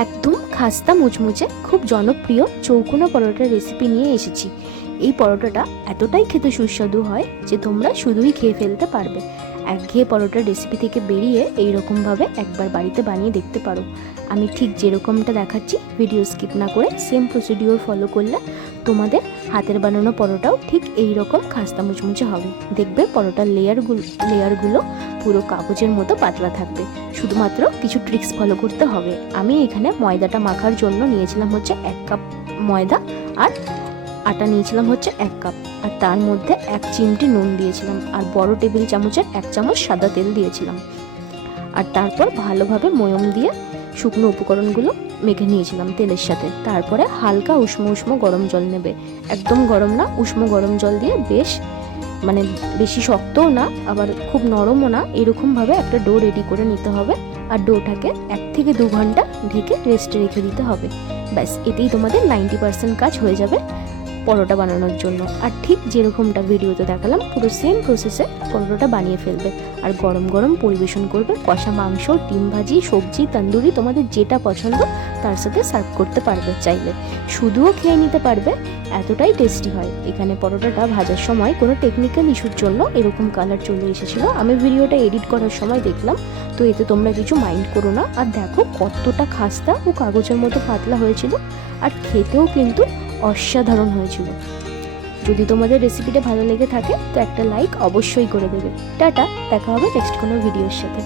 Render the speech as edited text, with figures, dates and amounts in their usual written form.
একদম খাস্তা মুচমুচে খুব জনপ্রিয় চৌকোনা পরোটার রেসিপি নিয়ে এসেছি। এই পরোটাটা এতটাই খেতে সুস্বাদু হয় যে তোমরা শুধুই খেয়ে ফেলতে পারবে। একঘেয়ে পরোটার রেসিপি থেকে বেরিয়ে এই রকমভাবে একবার বাড়িতে বানিয়ে দেখতে পারো। আমি ঠিক যেরকমটা দেখাচ্ছি ভিডিও স্কিপ না করে সেম প্রসিডিওর ফলো করলে তোমাদের হাতের বানানো পরোটাও ঠিক এই রকম খাস্তা মুচমুচে হবে। দেখবে পরোটার লেয়ারগুলো পুরো কাগজের মতো পাতলা থাকবে। শুধুমাত্র কিছু ট্রিক্স ফলো করতে হবে। আমি এখানে ময়দাটা মাখার জন্য নিয়েছিলাম হচ্ছে 1 কাপ ময়দা, আর আটা নিয়েছিলাম হচ্ছে 1 কাপ, আর তার মধ্যে 1 চিমটি নুন দিয়েছিলাম, আর বড় টেবিল চামচের 1 চামচ সাদা তেল দিয়েছিলাম। আর তারপর ভালোভাবে ময়ম দিয়ে শুকনো উপকরণগুলো মেখে নিয়েছিলাম তেলের সাথে। তারপরে হালকা উষ্ণ উষ্ণ গরম জল নেবে, একদম গরম না, উষ্ণ গরম জল দিয়ে বেশ বেশি শক্তও না আবার খুব নরমও না, এরকমভাবে একটা ডো রেডি করে নিতে হবে। আর ডোটাকে 1 থেকে 2 ঘন্টা ঢেকে রেস্টে রেখে দিতে হবে। ব্যাস, এতেই তোমাদের 90% কাজ হয়ে যাবে পরোটা বানানোর জন্য। আর ঠিক যেরকমটা ভিডিওতে দেখালাম পুরো সেম প্রসেসে পরোটাটা বানিয়ে ফেলবে। আর গরম গরম পরিবেশন করবে। কষা মাংস, ডিম ভাজি, সবজি, তন্দুরি, তোমাদের যেটা পছন্দ তার সাথে সার্ভ করতে পারবে। চাইলে শুধুও খেয়ে নিতে পারবে, এতটাই টেস্টি হয়। এখানে পরোটাটা ভাজার সময় কোনো টেকনিক্যাল ইস্যুর জন্য এরকম কালার চলে এসেছিলো। আমি ভিডিওটা এডিট করার সময় দেখলাম, তো এতে তোমরা কিছু মাইন্ড করো না। আর দেখো কতটা খাস্তা ও কাগজের মতো পাতলা হয়েছিল, আর খেতেও কিন্তু অসাধারণ হয়েছিল। যদি তোমাদের রেসিপিটা ভালো লেগে থাকে তো একটা লাইক অবশ্যই করে দেবে। টাটা, দেখা হবে নেক্সট কোনো ভিডিওর সাথে।